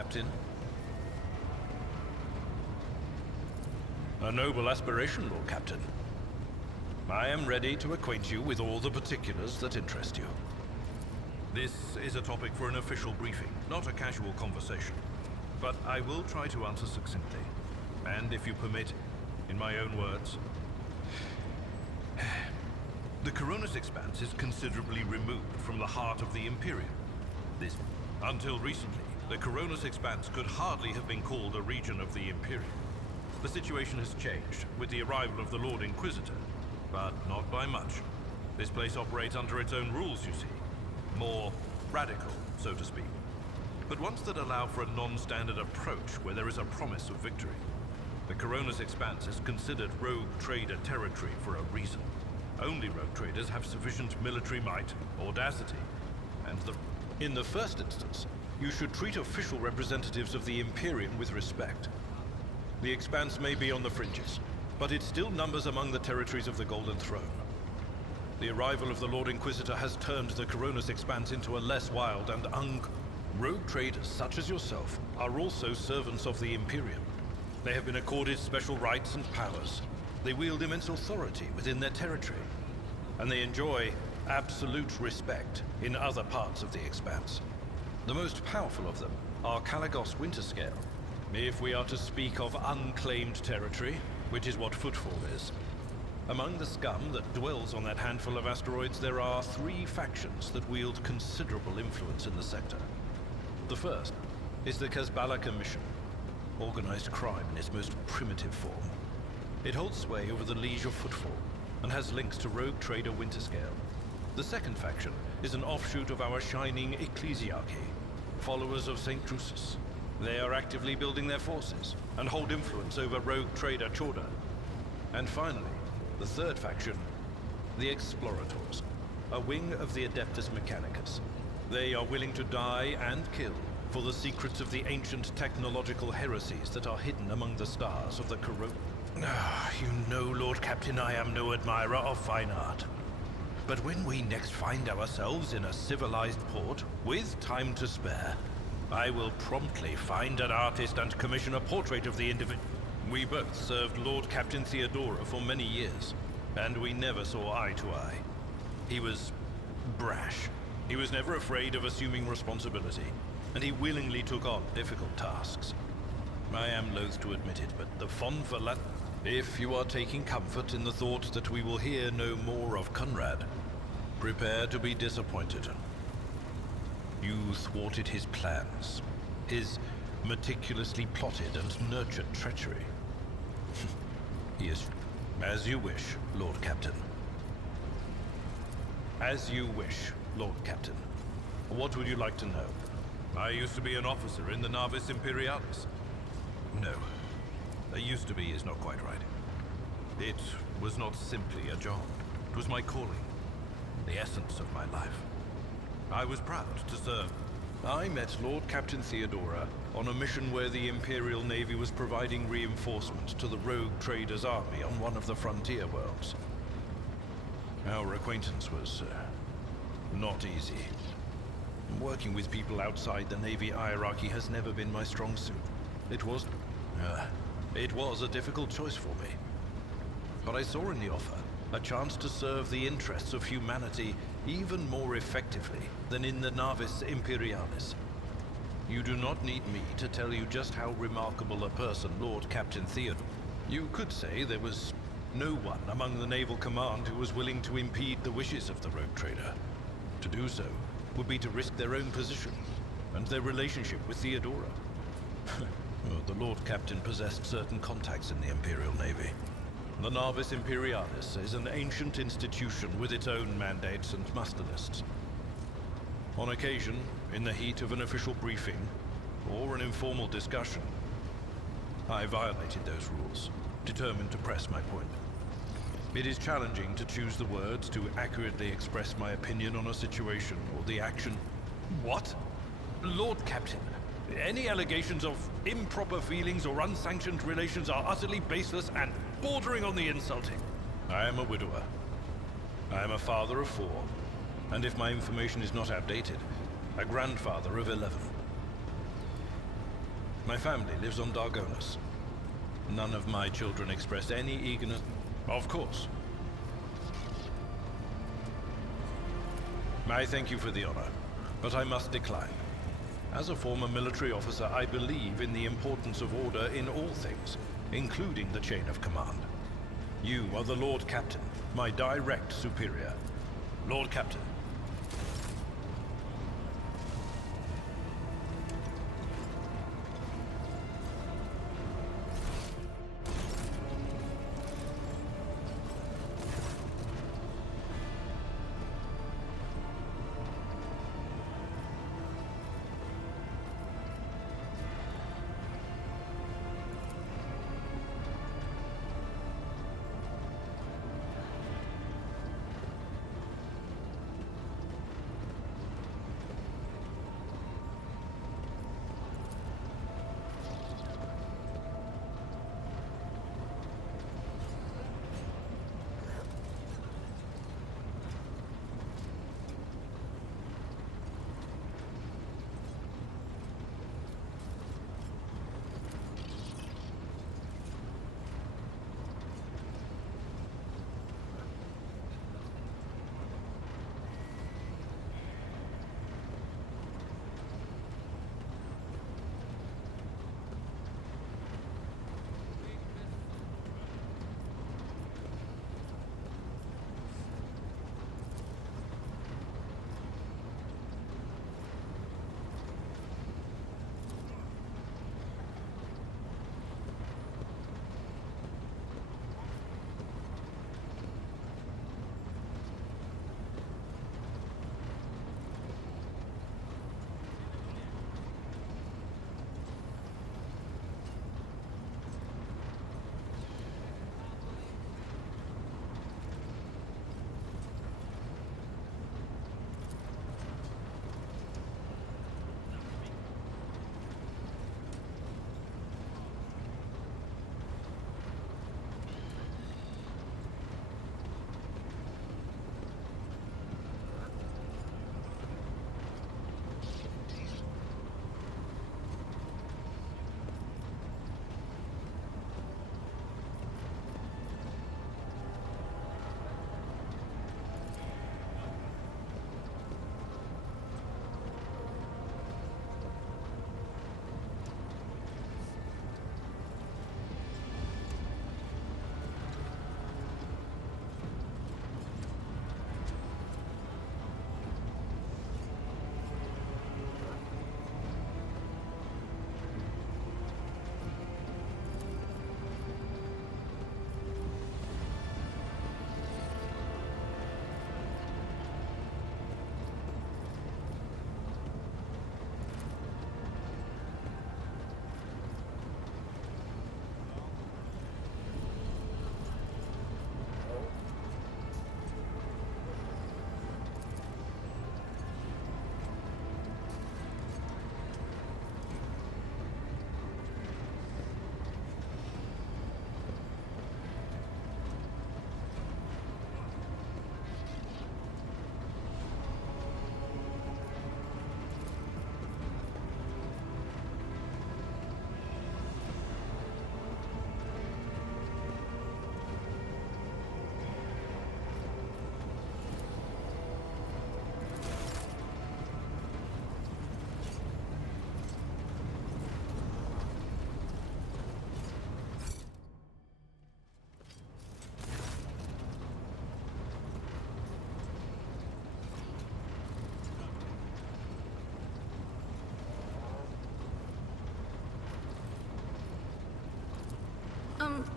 Captain. A noble aspiration, Lord Captain. I am ready to acquaint you with all the particulars that interest you. This is a topic for an official briefing, not a casual conversation. But I will try to answer succinctly. And if you permit, in my own words. The Coronis Expanse is considerably removed from the heart of the Imperium. Until recently, the Coronis Expanse could hardly have been called a region of the Imperium. The situation has changed with the arrival of the Lord Inquisitor, but not by much. This place operates under its own rules, you see. More radical, so to speak. But ones that allow for a non-standard approach where there is a promise of victory. The Coronis Expanse is considered rogue trader territory for a reason. Only rogue traders have sufficient military might, audacity, and In the first instance, you should treat official representatives of the Imperium with respect. The Expanse may be on the fringes, but it still numbers among the territories of the Golden Throne. The arrival of the Lord Inquisitor has turned the Coronis Expanse into a less wild and rogue traders such as yourself are also servants of the Imperium. They have been accorded special rights and powers. They wield immense authority within their territory, and they enjoy absolute respect in other parts of the Expanse. The most powerful of them are Kalagos Winterscale. If we are to speak of unclaimed territory, which is what Footfall is. Among the scum that dwells on that handful of asteroids, there are 3 factions that wield considerable influence in the sector. The first is the Kazbala Commission, organized crime in its most primitive form. It holds sway over the Liege of Footfall, and has links to rogue trader Winterscale. The second faction is an offshoot of our shining ecclesiarchy, followers of St. Drusus. They are actively building their forces, and hold influence over rogue trader Chorda. And finally, the third faction, the Explorators, a wing of the Adeptus Mechanicus. They are willing to die and kill for the secrets of the ancient technological heresies that are hidden among the stars of the Corona. You know, Lord Captain, I am no admirer of fine art. But when we next find ourselves in a civilized port, with time to spare, I will promptly find an artist and commission a portrait of the individual. We both served Lord Captain Theodora for many years, and we never saw eye to eye. He was brash. He was never afraid of assuming responsibility, and he willingly took on difficult tasks. I am loath to admit it, but the fond for If you are taking comfort in the thought that we will hear no more of Conrad, prepare to be disappointed. You thwarted his plans, his meticulously plotted and nurtured treachery. He is... As you wish, Lord Captain. As you wish, Lord Captain. What would you like to know? I used to be an officer in the Navis Imperialis. No. Used to be is not quite right. It was not simply a job. It was my calling. The essence of my life. I was proud to serve. I met Lord Captain Theodora on a mission where the Imperial Navy was providing reinforcement to the rogue traders' army on one of the frontier worlds. Our acquaintance was not easy. Working with people outside the Navy hierarchy has never been my strong suit. It was a difficult choice for me. But I saw in the offer a chance to serve the interests of humanity even more effectively than in the Navis Imperialis. You do not need me to tell you just how remarkable a person Lord Captain Theodore. You could say there was no one among the naval command who was willing to impede the wishes of the rogue trader. To do so would be to risk their own position and their relationship with Theodora. Well, the Lord Captain possessed certain contacts in the Imperial Navy. The Navis Imperialis is an ancient institution with its own mandates and muster lists. On occasion, in the heat of an official briefing, or an informal discussion, I violated those rules, determined to press my point. It is challenging to choose the words to accurately express my opinion on a situation or the action. What? Lord Captain, any allegations of improper feelings or unsanctioned relations are utterly baseless and bordering on the insulting. I am a widower. I am a father of 4, and if my information is not outdated, a grandfather of 11. My family lives on Dargonus. None of my children express any eagerness. Of course. I thank you for the honor, but I must decline. As a former military officer, I believe in the importance of order in all things, including the chain of command. You are the Lord Captain, my direct superior. Lord Captain.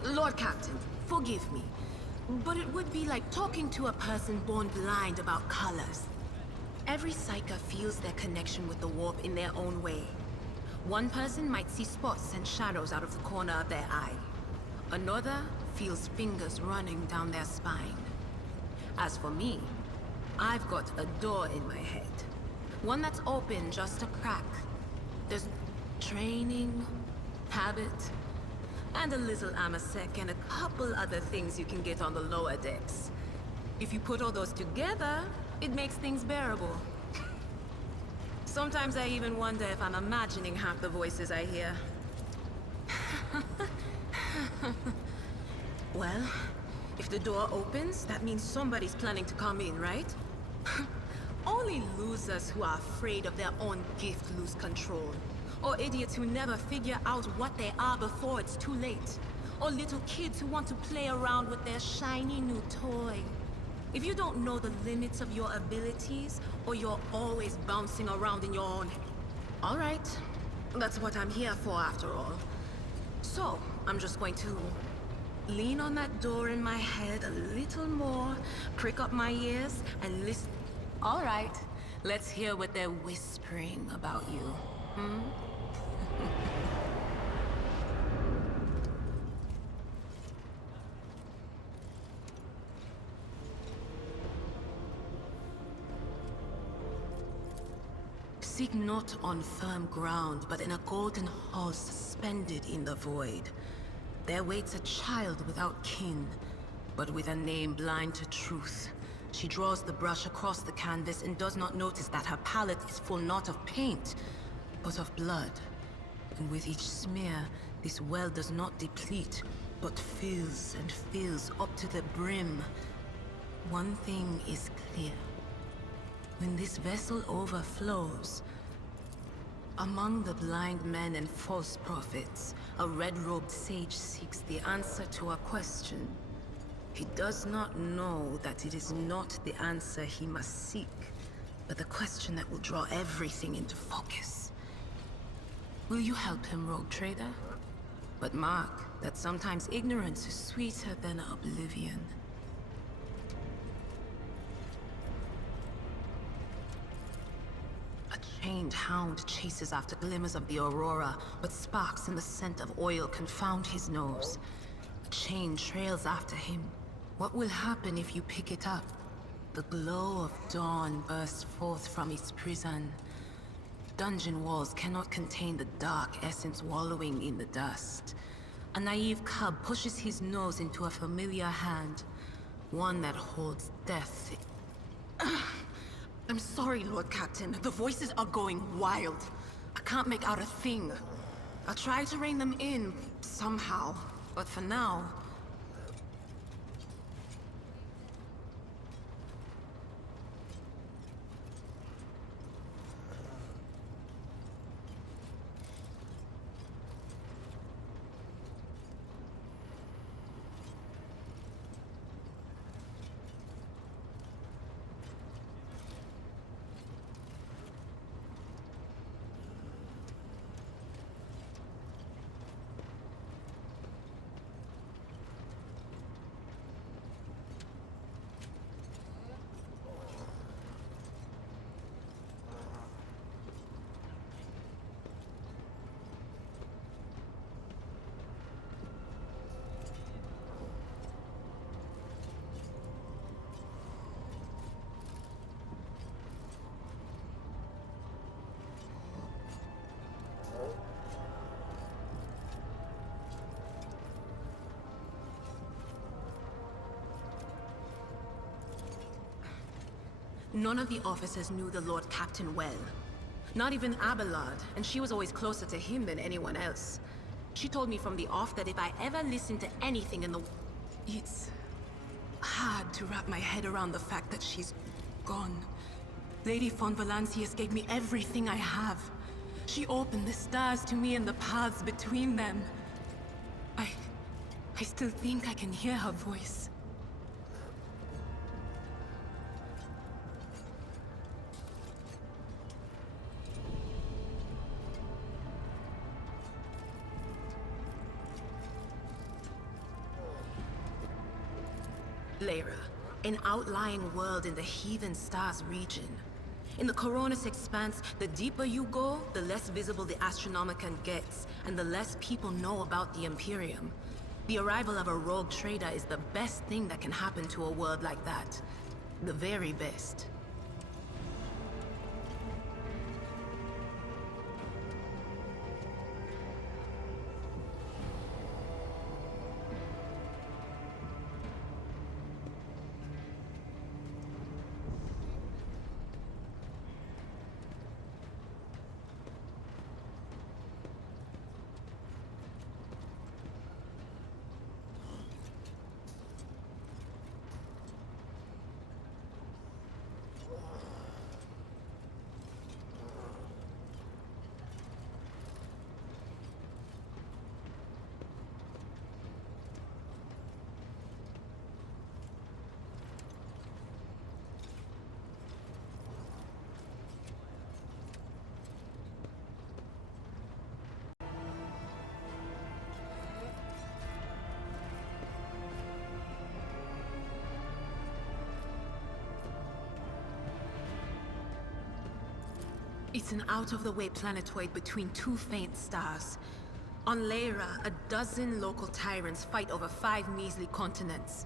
Lord Captain, forgive me, but it would be like talking to a person born blind about colors. Every psyker feels their connection with the warp in their own way. One person might see spots and shadows out of the corner of their eye. Another feels fingers running down their spine. As for me, I've got a door in my head. One that's open just a crack. There's training, habit, and a little amasec and a couple other things you can get on the lower decks. If you put all those together, it makes things bearable. Sometimes I even wonder if I'm imagining half the voices I hear. Well, if the door opens, that means somebody's planning to come in, right? Only losers who are afraid of their own gift lose control. Or idiots who never figure out what they are before it's too late. Or little kids who want to play around with their shiny new toy. If you don't know the limits of your abilities, or you're always bouncing around in your own... All right, that's what I'm here for after all. So, I'm just going to lean on that door in my head a little more, prick up my ears, and listen. All right, let's hear what they're whispering about you. Hmm? Seek not on firm ground, but in a golden hall suspended in the void. There waits a child without kin, but with a name blind to truth. She draws the brush across the canvas and does not notice that her palette is full not of paint, but of blood. And with each smear, this well does not deplete, but fills and fills up to the brim. One thing is clear. When this vessel overflows, among the blind men and false prophets, a red-robed sage seeks the answer to a question. He does not know that it is not the answer he must seek, but the question that will draw everything into focus. Will you help him, rogue trader? But mark that sometimes ignorance is sweeter than oblivion. A chained hound chases after glimmers of the aurora, but sparks in the scent of oil confound his nose. A chain trails after him. What will happen if you pick it up? The glow of dawn bursts forth from its prison. Dungeon walls cannot contain the dark essence wallowing in the dust. A naive cub pushes his nose into a familiar hand, one that holds death. I'm sorry, Lord Captain. The voices are going wild. I can't make out a thing. I'll try to rein them in, somehow. But for now... None of the officers knew the Lord Captain well. Not even Abelard, and she was always closer to him than anyone else. She told me from the off that if I ever listened to anything in the... It's hard to wrap my head around the fact that she's gone. Lady von Valancius gave me everything I have. She opened the stars to me and the paths between them. I still think I can hear her voice. Lyra, an outlying world in the Heathen Stars region. In the Coronis Expanse, the deeper you go, the less visible the Astronomicon gets, and the less people know about the Imperium. The arrival of a rogue trader is the best thing that can happen to a world like that. The very best. It's an out-of-the-way planetoid between two faint stars. On Lyra, a dozen local tyrants fight over 5 measly continents.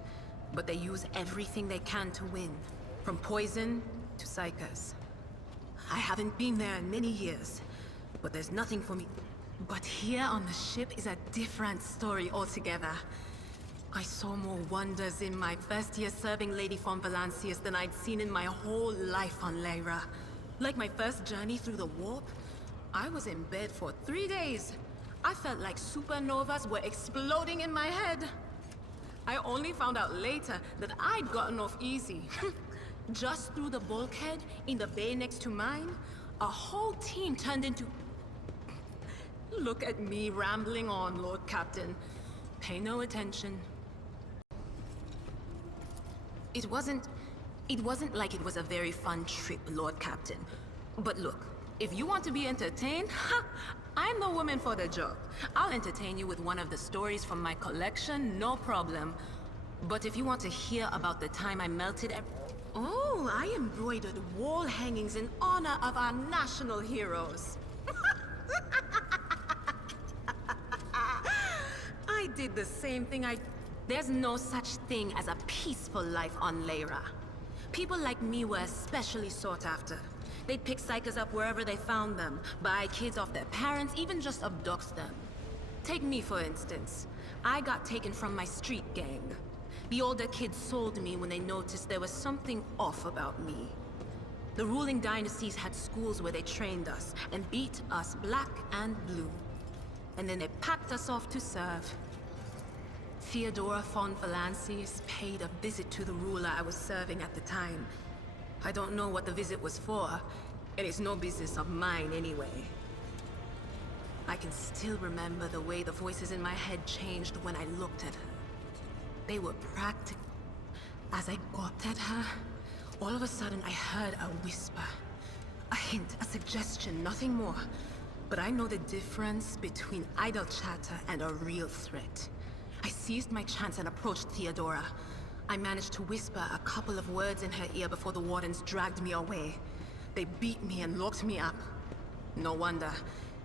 But they use everything they can to win, from poison to psychers. I haven't been there in many years, but there's nothing for me. But here on the ship is a different story altogether. I saw more wonders in my first year serving Lady von Valancius than I'd seen in my whole life on Lyra. Like my first journey through the warp, I was in bed for 3 days. I felt like supernovas were exploding in my head. I only found out later that I'd gotten off easy. Just through the bulkhead in the bay next to mine, a whole team turned into... Look at me rambling on, Lord Captain. Pay no attention. It wasn't like it was a very fun trip, Lord Captain. But look, if you want to be entertained, I'm the woman for the job. I'll entertain you with one of the stories from my collection, no problem. But if you want to hear about the time I melted Oh, I embroidered wall hangings in honor of our national heroes. I did the same thing. There's no such thing as a peaceful life on Lyra. People like me were especially sought after. They'd pick psychers up wherever they found them, buy kids off their parents, even just abduct them. Take me, for instance. I got taken from my street gang. The older kids sold me when they noticed there was something off about me. The ruling dynasties had schools where they trained us and beat us black and blue. And then they packed us off to serve. Theodora von Valancius paid a visit to the ruler I was serving at the time. I don't know what the visit was for, and it's no business of mine anyway. I can still remember the way the voices in my head changed when I looked at her. They were practical. As I gawped at her, all of a sudden I heard a whisper. A hint, a suggestion, nothing more. But I know the difference between idle chatter and a real threat. I seized my chance and approached Theodora. I managed to whisper a couple of words in her ear before the wardens dragged me away. They beat me and locked me up. No wonder.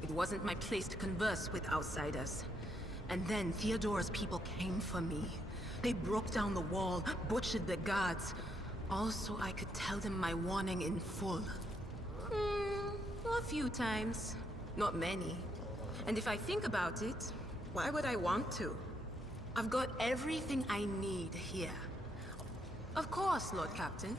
It wasn't my place to converse with outsiders. And then Theodora's people came for me. They broke down the wall, butchered the guards. Also, I could tell them my warning in full. A few times. Not many. And if I think about it, why would I want to? I've got everything I need here. Of course, Lord Captain.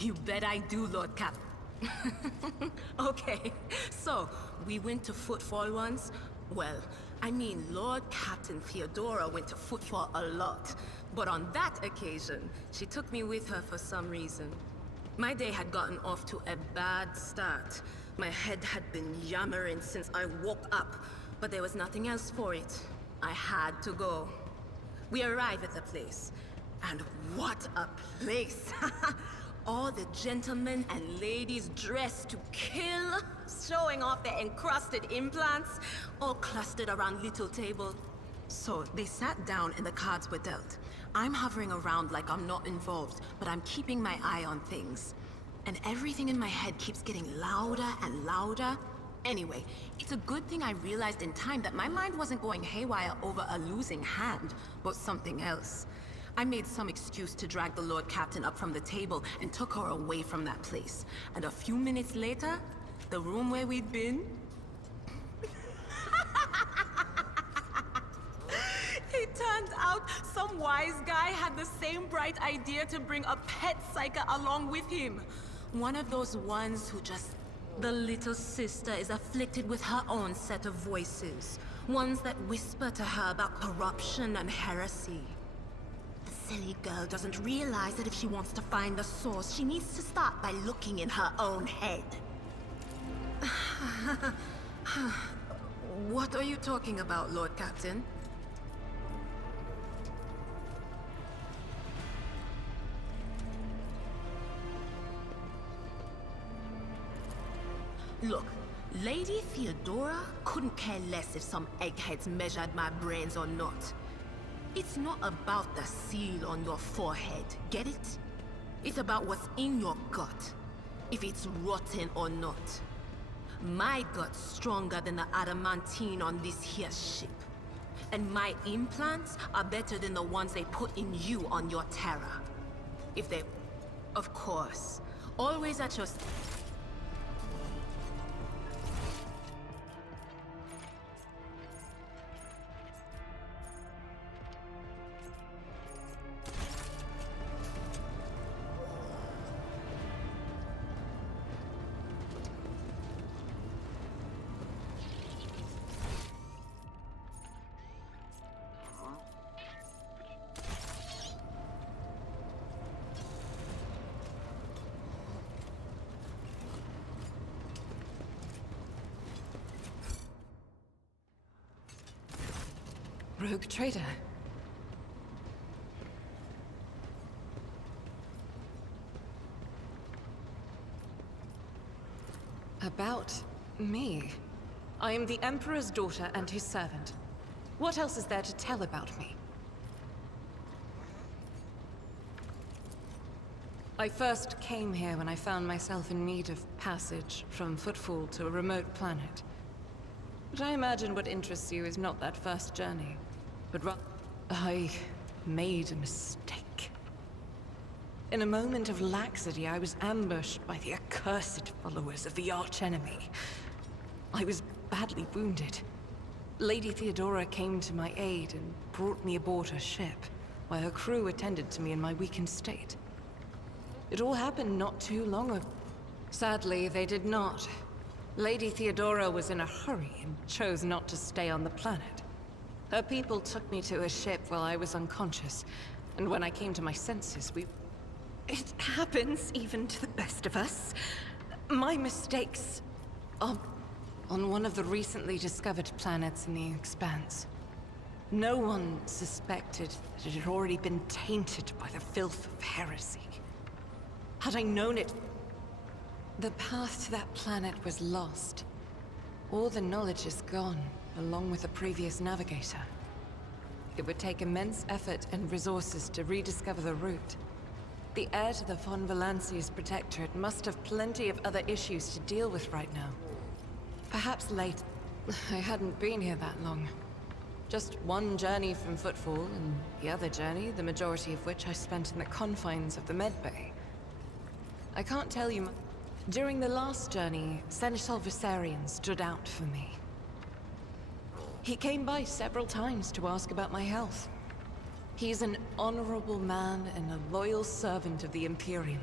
You bet I do, Lord Captain. Okay, so, we went to Footfall once? Well, I mean, Lord Captain Theodora went to Footfall a lot. But on that occasion, she took me with her for some reason. My day had gotten off to a bad start. My head had been yammering since I woke up, but there was nothing else for it. I had to go. We arrived at the place, and what a place! All the gentlemen and ladies dressed to kill, showing off their encrusted implants, all clustered around little tables. So they sat down and the cards were dealt. I'm hovering around like I'm not involved, but I'm keeping my eye on things. And everything in my head keeps getting louder and louder. Anyway, it's a good thing I realized in time that my mind wasn't going haywire over a losing hand, but something else. I made some excuse to drag the Lord Captain up from the table and took her away from that place. And a few minutes later, the room where we'd been... It turned out some wise guy had the same bright idea to bring a pet psyker along with him. One of those ones who just... The little sister is afflicted with her own set of voices. Ones that whisper to her about corruption and heresy. The silly girl doesn't realize that if she wants to find the source, she needs to start by looking in her own head. What are you talking about, Lord Captain? Look, Lady Theodora couldn't care less if some eggheads measured my brains or not. It's not about the seal on your forehead, get it? It's about what's in your gut. if it's rotten or not. My gut's stronger than the adamantine on this here ship. And my implants are better than the ones they put in you on your Terra. If they... Of course. Always at your... Rogue trader. About me. I am the Emperor's daughter and his servant. What else is there to tell about me? I first came here when I found myself in need of passage from Footfall to a remote planet. But I imagine what interests you is not that first journey, but I made a mistake. In a moment of laxity, I was ambushed by the accursed followers of the archenemy. I was badly wounded. Lady Theodora came to my aid and brought me aboard her ship, while her crew attended to me in my weakened state. It all happened not too long ago. Sadly, they did not. Lady Theodora was in a hurry and chose not to stay on the planet. Her people took me to a ship while I was unconscious, and when I came to my senses, It happens even to the best of us. My mistakes are on one of the recently discovered planets in the Expanse. No one suspected that it had already been tainted by the filth of heresy. Had I known it, the path to that planet was lost. All the knowledge is gone, along with the previous navigator. It would take immense effort and resources to rediscover the route. The heir to the Von Valancius Protectorate must have plenty of other issues to deal with right now. Perhaps late. I hadn't been here that long. Just one journey from Footfall, and the other journey, the majority of which I spent in the confines of the Medbay. I can't tell you. During the last journey, Seneschal Viserion stood out for me. He came by several times to ask about my health. He's an honorable man and a loyal servant of the Imperium.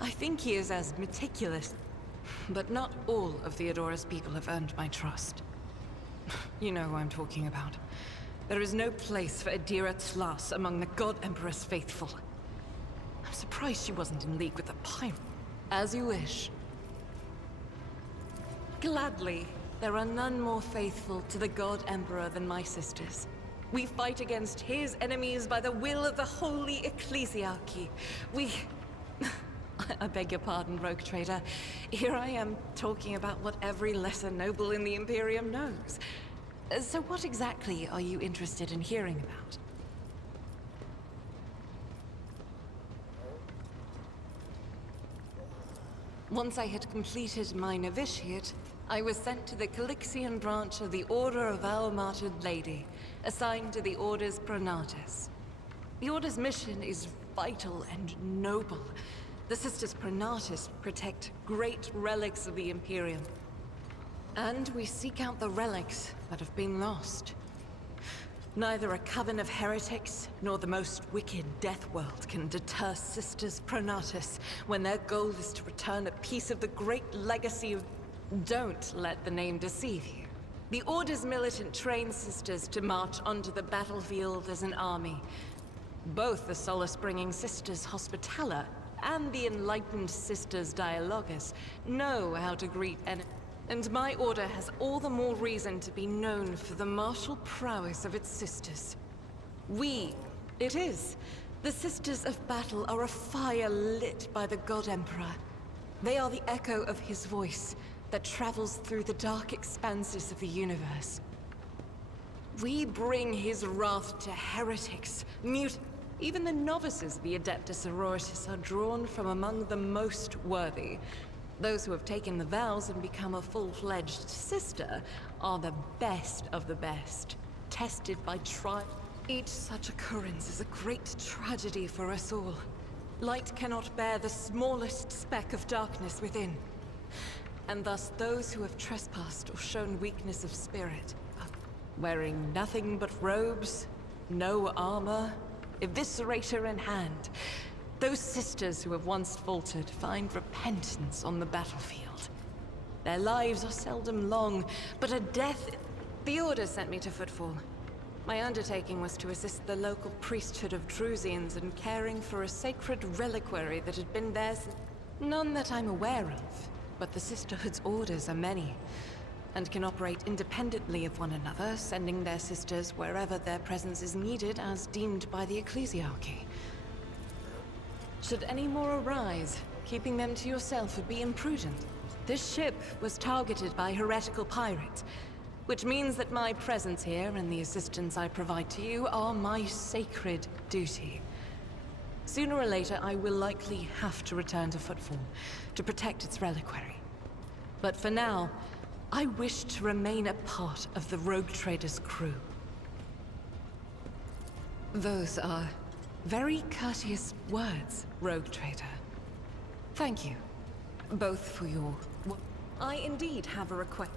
I think he is as meticulous, but not all of Theodora's people have earned my trust. You know who I'm talking about. There is no place for Adira Tlas among the God Emperor's faithful. I'm surprised she wasn't in league with the pirate. As you wish. Gladly. There are none more faithful to the God Emperor than my sisters. We fight against his enemies by the will of the Holy Ecclesiarchy. I beg your pardon, Rogue Trader. Here I am talking about what every lesser noble in the Imperium knows. So what exactly are you interested in hearing about? Once I had completed my novitiate, I was sent to the Calixian branch of the Order of Our Martyred Lady, assigned to the Order's Pronatus. The Order's mission is vital and noble. The Sisters Pronatus protect great relics of the Imperium. And we seek out the relics that have been lost. Neither a coven of heretics, nor the most wicked Death World can deter Sisters Pronatus when their goal is to return a piece of the great legacy of... Don't let the name deceive you. The Order's militant train sisters to march onto the battlefield as an army. Both the solace-bringing Sisters Hospitaller and the enlightened Sisters Dialogus know how to greet enemies. And my order has all the more reason to be known for the martial prowess of its sisters. It is. The Sisters of Battle are a fire lit by the God Emperor. They are the echo of his voice that travels through the dark expanses of the universe. We bring his wrath to heretics, Even the novices of the Adeptus Sororitas are drawn from among the most worthy. Those who have taken the vows and become a full-fledged sister are the best of the best, tested by trial. Each such occurrence is a great tragedy for us all. Light cannot bear the smallest speck of darkness within. And thus those who have trespassed or shown weakness of spirit, wearing nothing but robes, no armor, eviscerator in hand, those sisters who have once faltered find repentance on the battlefield. Their lives are seldom long, but a death... The Order sent me to Footfall. My undertaking was to assist the local priesthood of Drusians in caring for a sacred reliquary that had been theirs. None that I'm aware of, but the Sisterhood's orders are many, and can operate independently of one another, sending their sisters wherever their presence is needed as deemed by the Ecclesiarchy. Should any more arise, keeping them to yourself would be imprudent. This ship was targeted by heretical pirates, which means that my presence here and the assistance I provide to you are my sacred duty. Sooner or later, I will likely have to return to Footfall to protect its reliquary. But for now, I wish to remain a part of the Rogue Trader's crew. Those are very courteous words, Rogue Trader. Thank you, both for your... I indeed have a request.